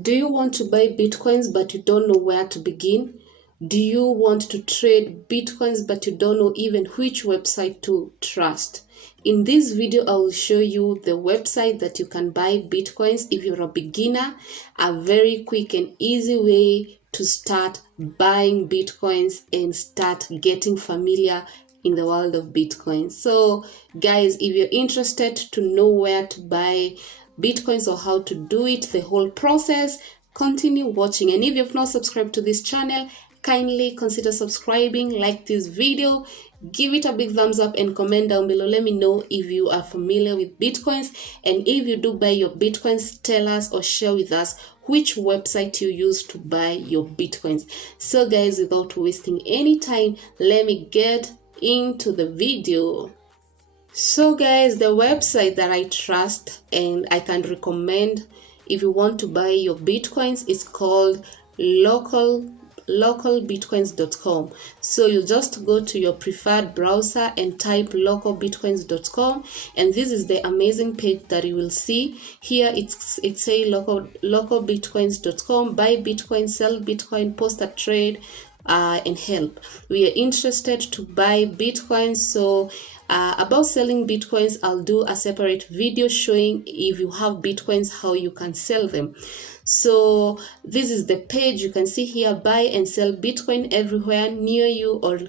Do you want to buy Bitcoins but you don't know where to begin? Do you want to trade Bitcoins but you don't know even which website to trust? In this video, I will show you the website that you can buy Bitcoins if you're a beginner, a very quick and easy way to start buying Bitcoins and start getting familiar in the world of Bitcoin. So guys, if you're interested to know where to buy Bitcoins or how to do it, the whole process, continue watching. And if you've not subscribed to this channel, kindly consider subscribing, like this video, give it a big thumbs up and comment down below. Let me know if you are familiar with Bitcoins, and if you do buy your Bitcoins, tell us or share with us which website you use to buy your Bitcoins. So guys, without wasting any time, let me get into the video. So guys, the website that I trust and I can recommend if you want to buy your Bitcoins is called localbitcoins.com. So you just go to your preferred browser and type localbitcoins.com, and this is the amazing page that you will see here. It's a localbitcoins.com. Buy Bitcoin, sell Bitcoin, post a trade, and help. We are interested to buy Bitcoin, so about selling Bitcoins, I'll do a separate video showing if you have Bitcoins how you can sell them. So this is the page. You can see here, buy and sell Bitcoin everywhere near you or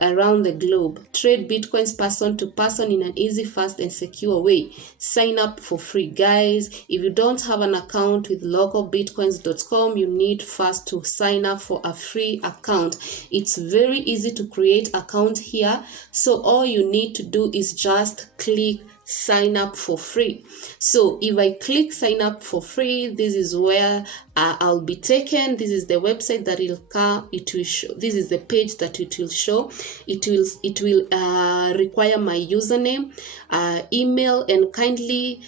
around the globe. Trade Bitcoins person to person in an easy, fast and secure way. Sign up for free. Guys, if you don't have an account with localbitcoins.com, you need first to sign up for a free account. It's very easy to create account here. So all you need to do is just click sign up for free. So if I click sign up for free, this is where I'll be taken. This is the website that it'll come. It will show. This is the page that it will show. It will require my username, email, and kindly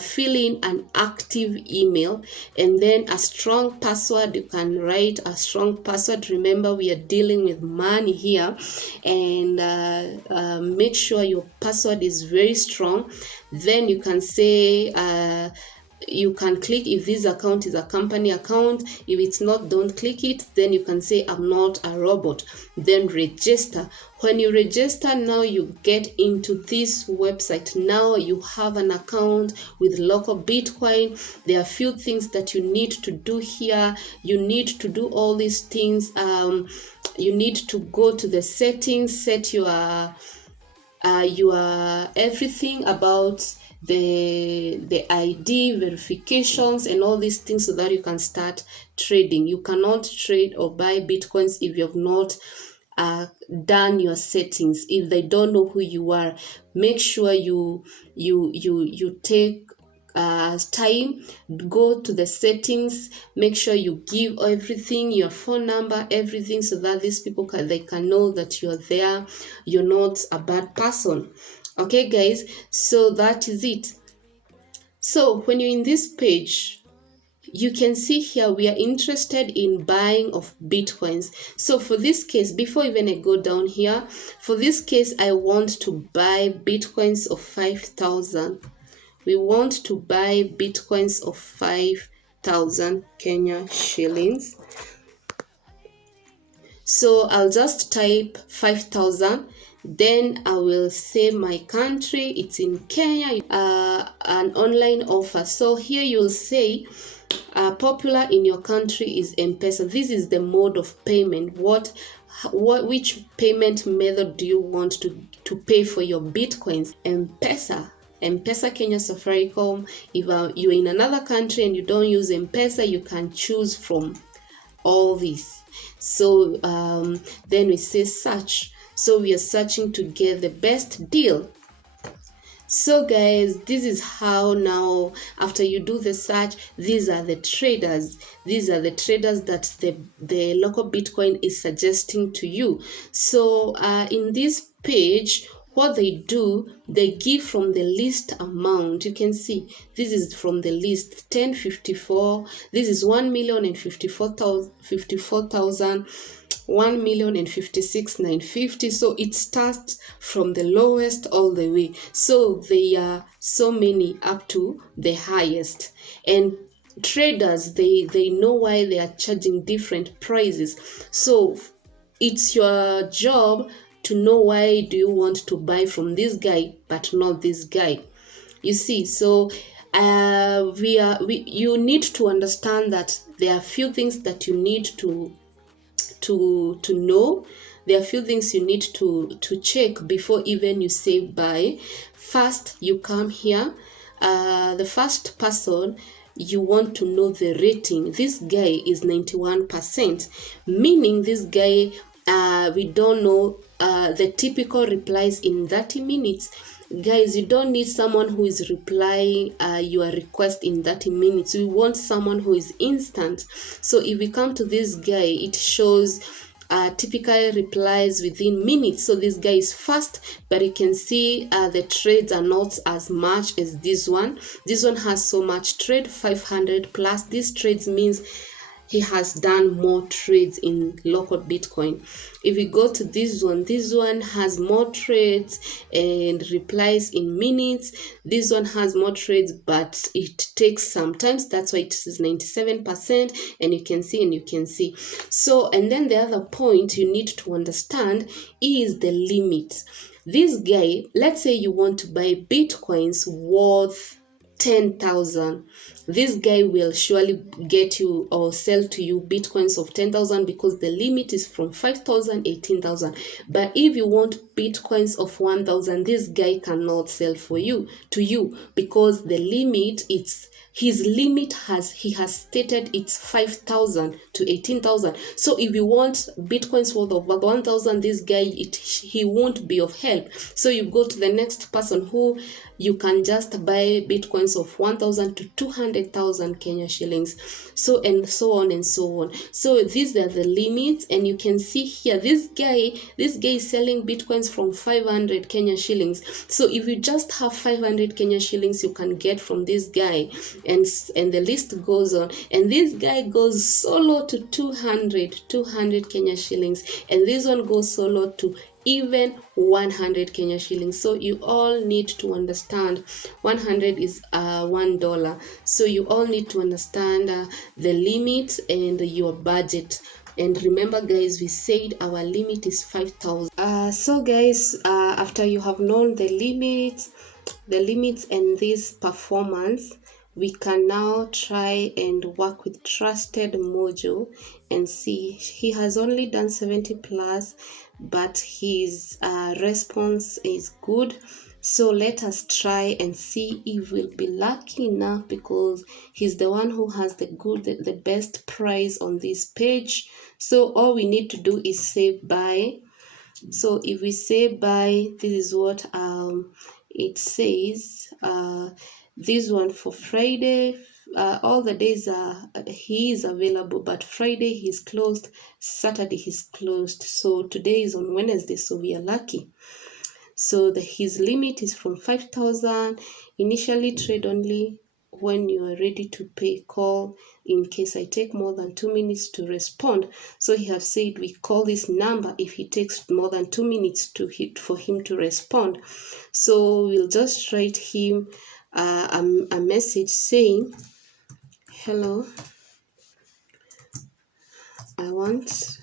fill in an active email and then a strong password. You can write a strong password. Remember, we are dealing with money here, and make sure your password is very strong. Then you can say you can click if this account is a company account. If it's not, don't click it. Then you can say I'm not a robot. Then register. When you register, now you get into this website. Now you have an account with local Bitcoin. There are a few things that you need to do here. You need to do all these things. You need to go to the settings, set your everything about the ID verifications and all these things so that you can start trading. You cannot trade or buy Bitcoins if you have not done your settings. If they don't know who you are, make sure you take time, go to the settings, make sure you give everything, your phone number, everything, so that these people they can know that you're there, you're not a bad person. Okay guys, so that is it. So when you're in this page, you can see here we are interested in buying of Bitcoins. So for this case, before even I go down here, for this case I want to buy Bitcoins of 5,000. We want to buy Bitcoins of 5,000 Kenya shillings. So I'll just type 5,000. Then I will say my country. It's in Kenya. An online offer. So here you'll say popular in your country is M-Pesa. This is the mode of payment. Which payment method do you want to pay for your Bitcoins? M-Pesa Kenya Safaricom. If you're in another country and you don't use M-Pesa, you can choose from all these. So then we say search. So we are searching to get the best deal. So guys, this is how now after you do the search, these are the traders. These are the traders that the local Bitcoin is suggesting to you. So in this page, what they do, they give from the list amount. You can see this is from the list 1054. This is 1,054,000. 1,056,950. So it starts from the lowest all the way. So there are so many up to the highest. And traders, they know why they are charging different prices. So it's your job to know why do you want to buy from this guy but not this guy. You see, so you need to understand that there are few things that you need to know. There are few things you need to check before even you say buy. First, you come here, the first person, you want to know the rating. This guy is 91%, meaning this guy, we don't know the typical replies in 30 minutes. Guys, you don't need someone who is replying your request in 30 minutes. We want someone who is instant. So if we come to this guy, it shows typical replies within minutes. So this guy is fast, but you can see the trades are not as much as this one. This one has so much trade, 500 plus. This trades means he has done more trades in local Bitcoin. If we go to this one has more trades and replies in minutes. This one has more trades, but it takes some time. That's why it is 97%, and you can see. So, and then the other point you need to understand is the limit. This guy, let's say you want to buy Bitcoins worth 10,000. This guy will surely get you or sell to you Bitcoins of 10,000 because the limit is from 5,000, 18,000. But if you want Bitcoins of 1,000, this guy cannot sell to you because the limit, his limit he has stated it's 5,000 to 18,000. So if you want Bitcoins worth of 1,000, this guy, he won't be of help. So you go to the next person who you can just buy Bitcoins of 1,000 to 200,000 Kenya shillings. So, and so on and so on. So these are the limits, and you can see here, this guy is selling Bitcoins from 500 Kenya shillings. So if you just have 500 Kenya shillings, you can get from this guy, and the list goes on. And this guy goes solo to 200 Kenya shillings, and this one goes solo to even 100 Kenya shillings. So you all need to understand 100 is $1. So you all need to understand the limit and your budget. And remember guys, we said our limit is 5,000. So guys, after you have known the limits and this performance, we can now try and work with Trusted Mojo and see. He has only done 70 plus, but his response is good. So let us try and see if we'll be lucky enough, because he's the one who has the best price on this page. So all we need to do is say buy. So if we say buy, this is what it says. This one for Friday, all the days he is available, but Friday he's closed, Saturday he's closed. So today is on Wednesday, so we are lucky. So his limit is from 5,000. Initially trade only when you are ready to pay. Call in case I take more than 2 minutes to respond. So he have said we call this number if he takes more than 2 minutes for him to respond. So we'll just write him a message saying, hello, I want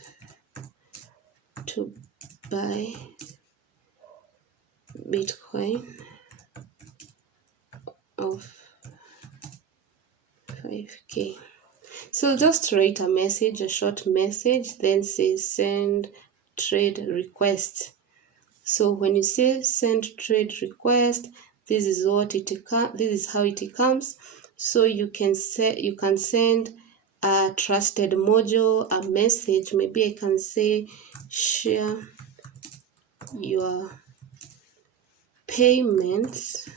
to buy Bitcoin of 5K. So just write a message, a short message, then say send trade request. So when you say send trade request, this is how it comes. So you can send a Trusted Mojo a message. Maybe I can say share your payments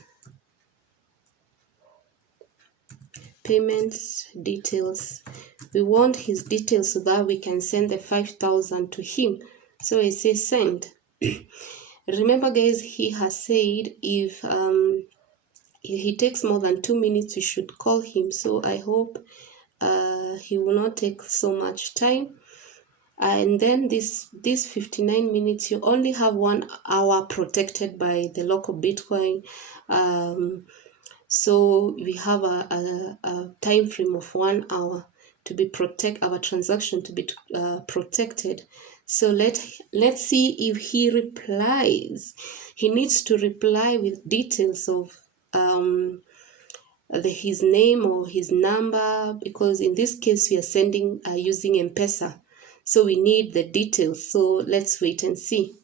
details. We want his details so that we can send the 5,000 to him. So I say send. Remember guys, he has said if he takes more than 2 minutes, you should call him. So I hope he will not take so much time. And then this 59 minutes, you only have 1 hour protected by the local Bitcoin So we have a time frame of 1 hour to be our transaction to be protected. So let's see if he replies. He needs to reply with details of his name or his number, because in this case we are sending using M-Pesa, so we need the details. So let's wait and see.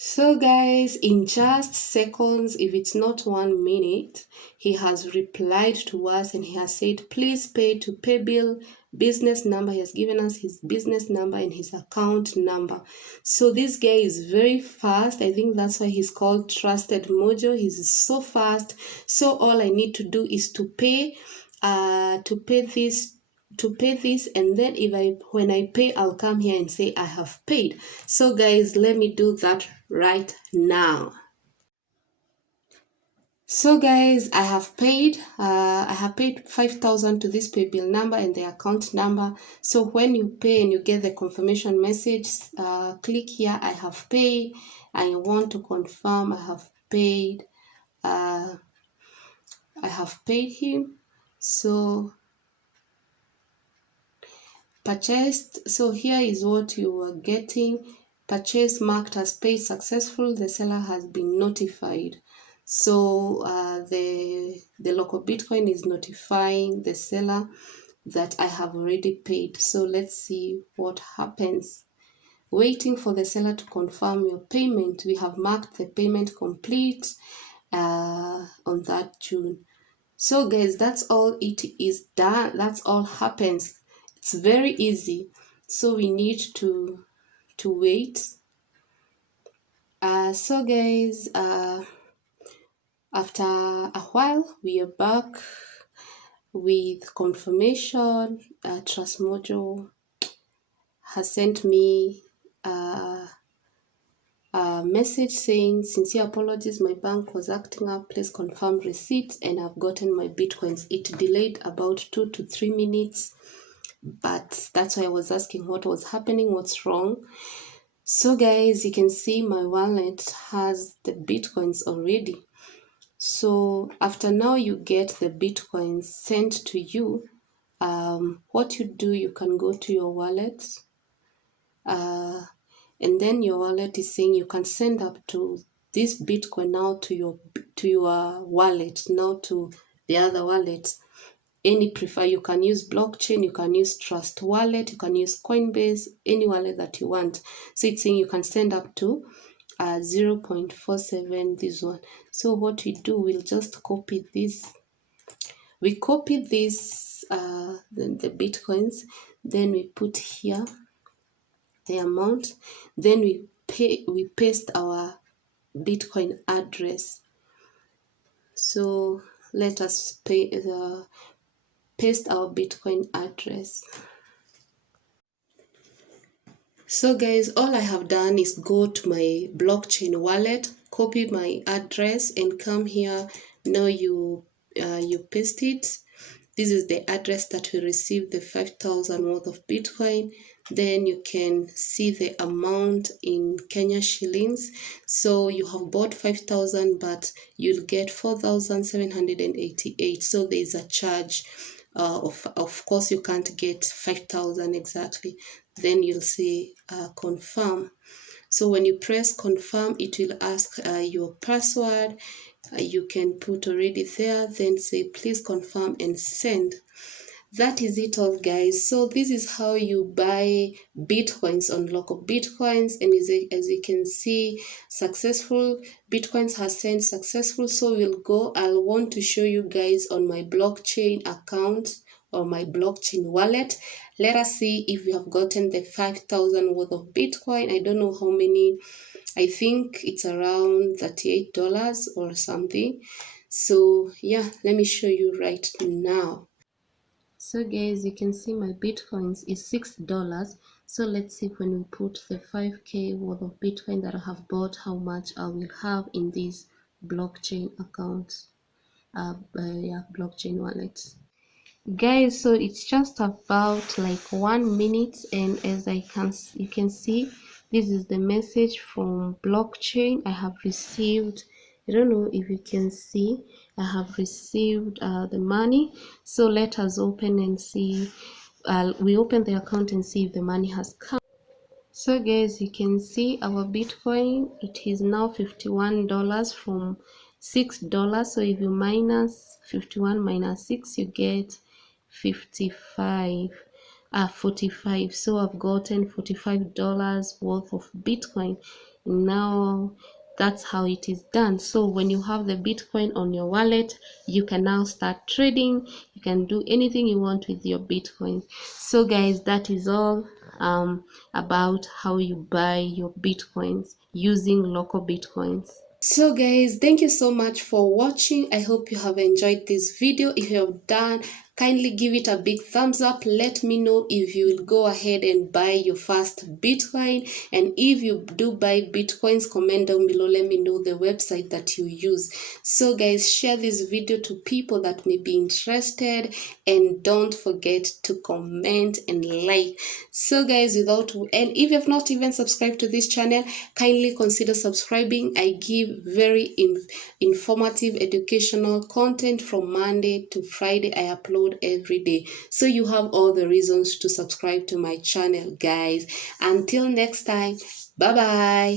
So guys, in just seconds, if it's not 1 minute, he has replied to us and he has said, please pay to pay bill, business number. He has given us his business number and his account number. So this guy is very fast. I think that's why he's called Trusted Mojo. He's so fast. So all I need to do is to pay this, and then when I pay, I'll come here and say I have paid. So guys, let me do that right now. So guys, I have paid 5,000 to this pay bill number and the account number. So when you pay and you get the confirmation message, click here, I have paid. I want to confirm I have paid. I have paid him. So purchased. So here is what you are getting. Purchase marked as paid successful. The seller has been notified. So the local Bitcoin is notifying the seller that I have already paid. So let's see what happens. Waiting for the seller to confirm your payment. We have marked the payment complete on that June. So guys, that's all it is done. That's all happens. It's very easy. So we need to wait. So guys, after a while, we are back with confirmation. Trust Mojo has sent me a message saying, sincere apologies, my bank was acting up, please confirm receipt, and I've gotten my Bitcoins. It delayed about 2 to 3 minutes, but that's why I was asking what was happening, what's wrong. So guys, you can see my wallet has the Bitcoins already. So after now you get the Bitcoins sent to you, what you do, you can go to your wallet, and then your wallet is saying you can send up to this Bitcoin now to your wallet, now to the other wallet. Any prefer, you can use blockchain, you can use Trust Wallet, you can use Coinbase, any wallet that you want. So it's saying you can send up to 0.47, this one. So what we do, we'll just copy this. We copy this, the Bitcoins, then we put here the amount, then we paste our Bitcoin address. So let us paste our Bitcoin address. So guys, all I have done is go to my blockchain wallet, copy my address, and come here. Now you paste it. This is the address that we received the 5,000 worth of Bitcoin. Then you can see the amount in Kenya shillings. So you have bought 5,000, but you'll get 4,788. So there is a charge. Of course, you can't get 5,000 exactly. Then you'll say confirm. So when you press confirm, it will ask your password. You can put already there, then say please confirm and send. That is it all guys. So this is how you buy Bitcoins on local Bitcoins, and as you can see, successful. Bitcoins has sent successful. So I'll want to show you guys on my blockchain account or my blockchain wallet. Let us see if we have gotten the 5,000 worth of Bitcoin. I don't know how many. I think it's around $38 or something. So yeah, let me show you right now. So guys, you can see my Bitcoins is $6. So let's see when we put the 5K worth of Bitcoin that I have bought, how much I will have in this blockchain account, blockchain wallet. Guys, so it's just about like 1 minute, and as you can see, this is the message from blockchain. I have received I don't know if you can see I have received the money. So let us open and see. We open the account and see if the money has come. So guys, you can see our Bitcoin, it is now $51 from $6. So if you minus 51 minus 6, you get 45. So I've gotten $45 worth of Bitcoin. Now that's how it is done. So when you have the Bitcoin on your wallet, you can now start trading. You can do anything you want with your Bitcoin. So guys, that is all about how you buy your Bitcoins using local Bitcoins. So guys, thank you so much for watching. I hope you have enjoyed this video. If you have done, kindly give it a big thumbs up. Let me know if you will go ahead and buy your first Bitcoin. And if you do buy Bitcoins, comment down below. Let me know the website that you use. So guys, share this video to people that may be interested. And don't forget to comment and like. So guys, and if you have not even subscribed to this channel, kindly consider subscribing. I give very informative educational content from Monday to Friday. I upload every day, so you have all the reasons to subscribe to my channel, guys. Until next time, bye bye.